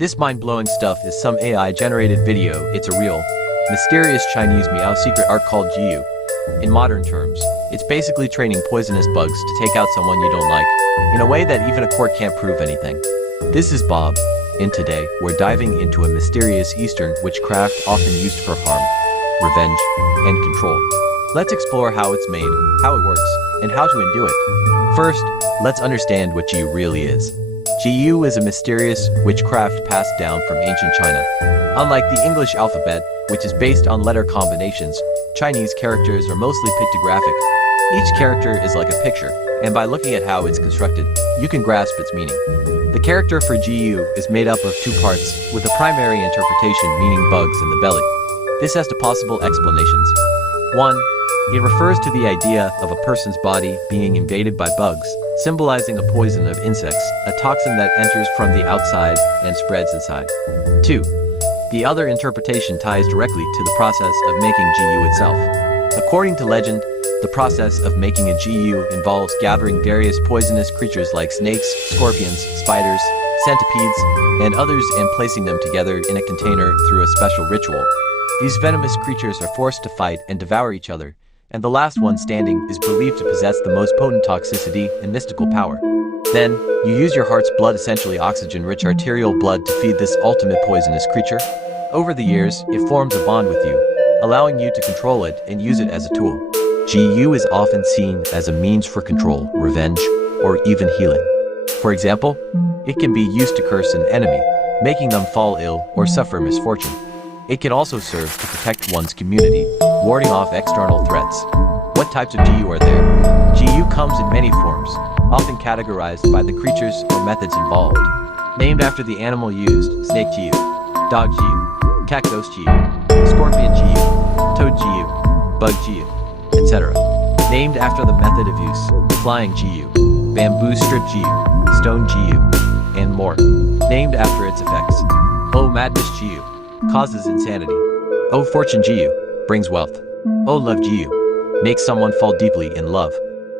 This mind-blowing stuff is some AI-generated video. It's a real, mysterious Chinese meow secret art called Jiu. In modern terms, it's basically training poisonous bugs to take out someone you don't like, in a way that even a court can't prove anything. This is Bob, and today, we're diving into a mysterious Eastern witchcraft often used for harm, revenge, and control. Let's explore how it's made, how it works, and how to undo it. First, let's understand what Jiu really is. Jiu is a mysterious witchcraft passed down from ancient China. Unlike the English alphabet, which is based on letter combinations, Chinese characters are mostly pictographic. Each character is like a picture, and by looking at how it's constructed, you can grasp its meaning. The character for Jiu is made up of two parts, with a primary interpretation meaning bugs in the belly. This has two possible explanations. 1. It refers to the idea of a person's body being invaded by bugs, symbolizing a poison of insects, a toxin that enters from the outside and spreads inside. 2. The other interpretation ties directly to the process of making Jiu itself. According to legend, the process of making a Jiu involves gathering various poisonous creatures like snakes, scorpions, spiders, centipedes, and others and placing them together in a container through a special ritual. These venomous creatures are forced to fight and devour each other, and the last one standing is believed to possess the most potent toxicity and mystical power. Then, you use your heart's blood, essentially oxygen-rich arterial blood, to feed this ultimate poisonous creature. Over the years, it forms a bond with you, allowing you to control it and use it as a tool. Jiu is often seen as a means for control, revenge, or even healing. For example, it can be used to curse an enemy, making them fall ill or suffer misfortune. It can also serve to protect one's community, warding off external threats. What types of Jiu are there? Jiu comes in many forms, often categorized by the creatures or methods involved. Named after the animal used: snake Jiu, dog Jiu, cactus Jiu, scorpion Jiu, toad Jiu, bug Jiu, etc. Named after the method of use: flying Jiu, bamboo strip Jiu, stone Jiu, and more. Named after its effects: Oh madness Jiu, causes insanity. Oh fortune Jiu, brings wealth. Oh love Jiu, makes someone fall deeply in love.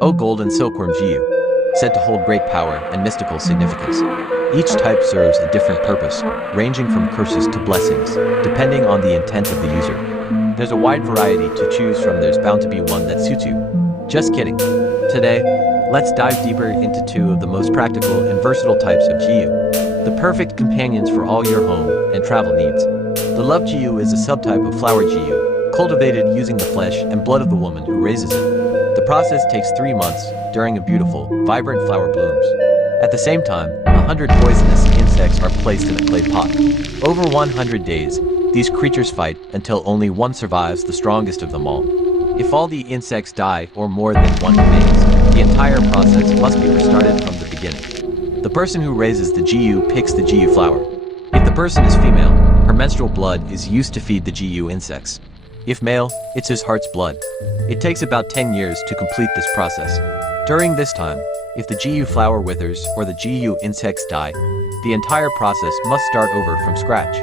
Oh gold and silkworm Jiu, said to hold great power and mystical significance. Each type serves a different purpose, ranging from curses to blessings, depending on the intent of the user. There's a wide variety to choose from. There's bound to be one that suits you. Just kidding. Today, let's dive deeper into two of the most practical and versatile types of Jiu, the perfect companions for all your home and travel needs. The love Jiu is a subtype of flower Jiu, cultivated using the flesh and blood of the woman who raises it. The process takes 3 months, during a beautiful, vibrant flower blooms. At the same time, 100 poisonous insects are placed in a clay pot. Over 100 days, these creatures fight until only one survives, the strongest of them all. If all the insects die or more than one remains, the entire process must be restarted from the beginning. The person who raises the Jiu picks the Jiu flower. If the person is female, her menstrual blood is used to feed the Jiu insects. If male, it's his heart's blood. It takes about 10 years to complete this process. During this time, if the Jiu flower withers or the Jiu insects die, the entire process must start over from scratch.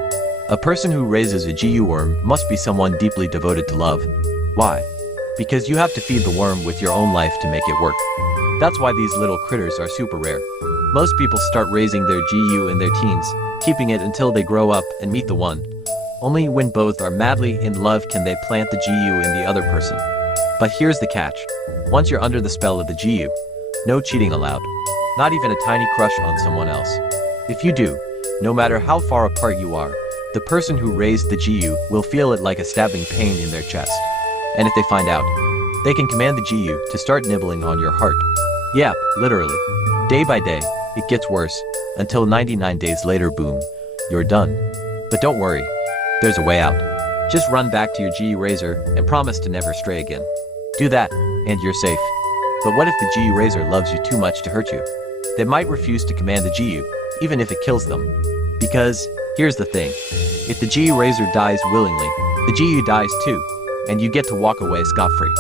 A person who raises a Jiu worm must be someone deeply devoted to love. Why? Because you have to feed the worm with your own life to make it work. That's why these little critters are super rare. Most people start raising their Jiu in their teens, keeping it until they grow up and meet the one. Only when both are madly in love can they plant the Jiu in the other person. But here's the catch. Once you're under the spell of the Jiu, no cheating allowed. Not even a tiny crush on someone else. If you do, no matter how far apart you are, the person who raised the Jiu will feel it like a stabbing pain in their chest. And if they find out, they can command the Jiu to start nibbling on your heart. Yeah, literally. Day by day, it gets worse, until 99 days later, boom, you're done. But don't worry, there's a way out. Just run back to your Jiu raiser and promise to never stray again. Do that, and you're safe. But what if the Jiu raiser loves you too much to hurt you? They might refuse to command the Jiu, even if it kills them. Because, here's the thing, if the Jiu raiser dies willingly, the Jiu dies too, and you get to walk away scot-free.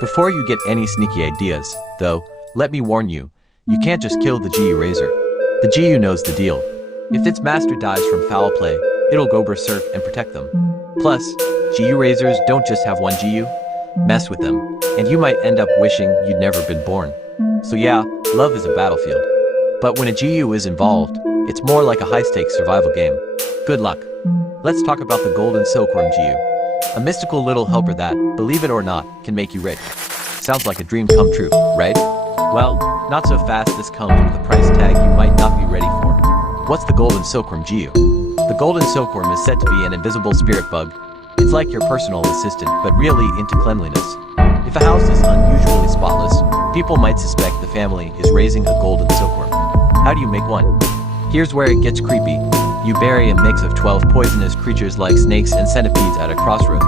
Before you get any sneaky ideas, though, let me warn you, you can't just kill the Jiu raiser. The Jiu knows the deal. If its master dies from foul play, it'll go berserk and protect them. Plus, Jiu raisers don't just have one Jiu. Mess with them, and you might end up wishing you'd never been born. So yeah, love is a battlefield. But when a Jiu is involved, It's more like a high-stakes survival game. Good luck. Let's talk about the golden silkworm GU. A mystical little helper that, believe it or not, can make you rich. Sounds like a dream come true, right? Well, not so fast. This comes with a price tag you might not be ready for. What's the golden silkworm GU? The golden silkworm is said to be an invisible spirit bug. It's like your personal assistant, but really into cleanliness. If a house is unusually spotless, people might suspect the family is raising a golden silkworm. How do you make one? Here's where it gets creepy. You bury a mix of 12 poisonous creatures like snakes and centipedes at a crossroads.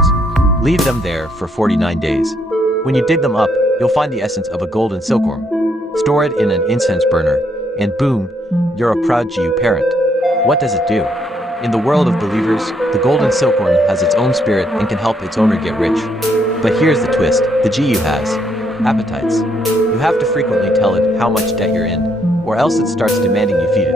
Leave them there for 49 days. When you dig them up, you'll find the essence of a golden silkworm. Store it in an incense burner, and boom, you're a proud GU parent. What does it do? In the world of believers, the golden silkworm has its own spirit and can help its owner get rich. But here's the twist, the GU has appetites. You have to frequently tell it how much debt you're in, or else it starts demanding you feed it.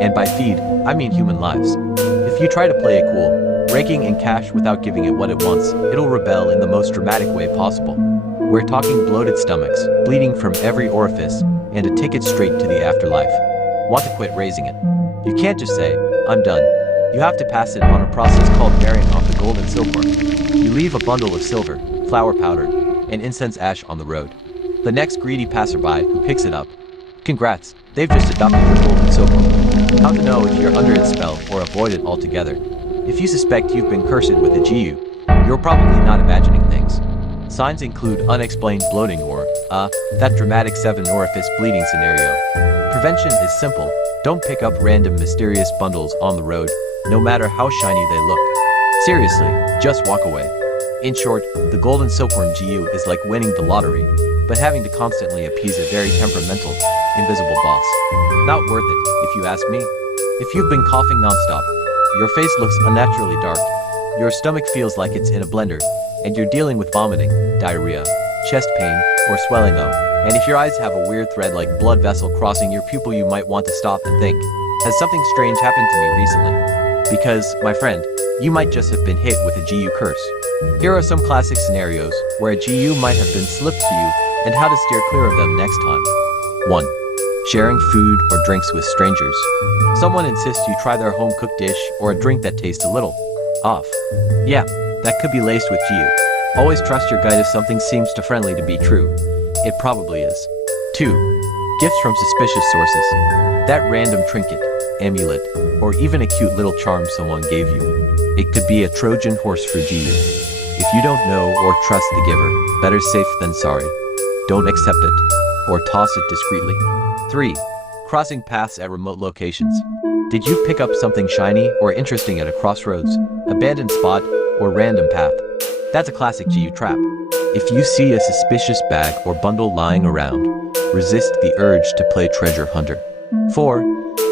And by feed, I mean human lives. If you try to play it cool, raking in cash without giving it what it wants, it'll rebel in the most dramatic way possible. We're talking bloated stomachs, bleeding from every orifice, and a ticket straight to the afterlife. Want to quit raising it? You can't just say, I'm done. You have to pass it on a process called marrying off the golden silkworm. You leave a bundle of silver, flower powder, and incense ash on the road. The next greedy passerby who picks it up, congrats, they've just adopted your golden silkworm. How to know if you're under its spell or avoid it altogether? If you suspect you've been cursed with a GU, you're probably not imagining things. Signs include unexplained bloating or, that dramatic 7-orifice bleeding scenario. Prevention is simple. Don't pick up random mysterious bundles on the road, no matter how shiny they look. Seriously, just walk away. In short, the golden silkworm GU is like winning the lottery, but having to constantly appease a very temperamental, invisible boss. Not worth it, if you ask me. If you've been coughing nonstop, your face looks unnaturally dark, your stomach feels like it's in a blender, and you're dealing with vomiting, diarrhea, chest pain, or swelling and if your eyes have a weird thread like blood vessel crossing your pupil, you might want to stop and think, has something strange happened to me recently? Because, my friend, you might just have been hit with a GU curse. Here are some classic scenarios where a GU might have been slipped to you and how to steer clear of them next time. 1. Sharing food or drinks with strangers. Someone insists you try their home-cooked dish or a drink that tastes a little off. Yeah, that could be laced with GU. Always trust your gut if something seems too friendly to be true. It probably is. 2. Gifts from suspicious sources. That random trinket, amulet, or even a cute little charm someone gave you. It could be a Trojan horse for GU. If you don't know or trust the giver, better safe than sorry. Don't accept it, or toss it discreetly. 3. Crossing paths at remote locations. Did you pick up something shiny or interesting at a crossroads, abandoned spot, or random path? That's a classic GU trap. If you see a suspicious bag or bundle lying around, resist the urge to play treasure hunter. 4.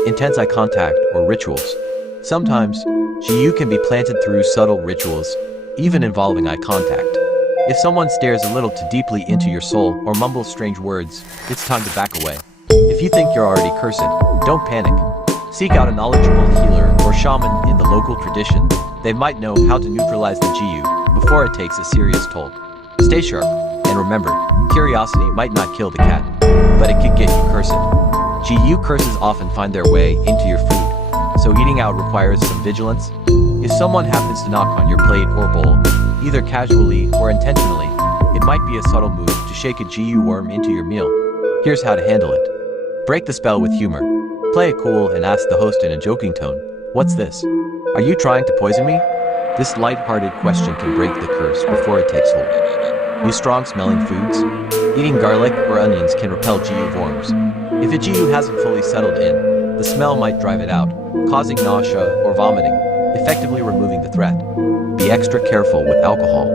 Intense eye contact or rituals. Sometimes, GU can be planted through subtle rituals, even involving eye contact. If someone stares a little too deeply into your soul or mumbles strange words, it's time to back away. If you think you're already cursed, don't panic. Seek out a knowledgeable healer or shaman in the local tradition. They might know how to neutralize the GU before it takes a serious toll. Stay sharp, and remember, curiosity might not kill the cat, but it could get you cursed. GU curses often find their way into your food, so eating out requires some vigilance. If someone happens to knock on your plate or bowl, either casually or intentionally, it might be a subtle move to shake a GU worm into your meal. Here's how to handle it. Break the spell with humor. Play it cool and ask the host in a joking tone, "What's this? Are you trying to poison me?" This light-hearted question can break the curse before it takes hold. Use strong-smelling foods. Eating garlic or onions can repel GU worms. If a GU hasn't fully settled in, the smell might drive it out, causing nausea or vomiting, effectively removing the threat. Be extra careful with alcohol.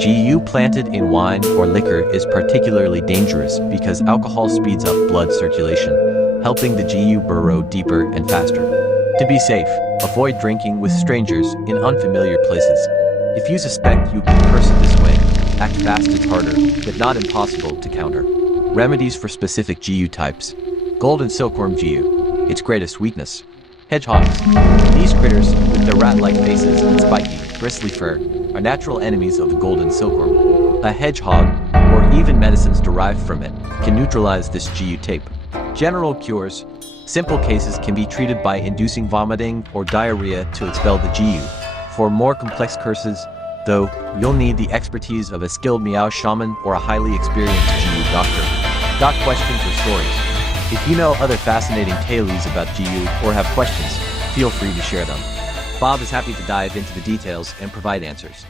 GU planted in wine or liquor is particularly dangerous because alcohol speeds up blood circulation, helping the GU burrow deeper and faster. To be safe, avoid drinking with strangers in unfamiliar places. If you suspect you've been cursed this way, act fast. It's harder, but not impossible to counter. Remedies for specific GU types. Golden silkworm GU. Its greatest weakness. Hedgehogs. These critters, with their rat-like faces and spiky, bristly fur, are natural enemies of the golden silkworm. A hedgehog, or even medicines derived from it, can neutralize this GU tape. General cures. Simple cases can be treated by inducing vomiting or diarrhea to expel the GU. For more complex cases, though, you'll need the expertise of a skilled meow shaman or a highly experienced GU doctor. Got questions or stories? If you know other fascinating tales about GU or have questions, feel free to share them. Bob is happy to dive into the details and provide answers.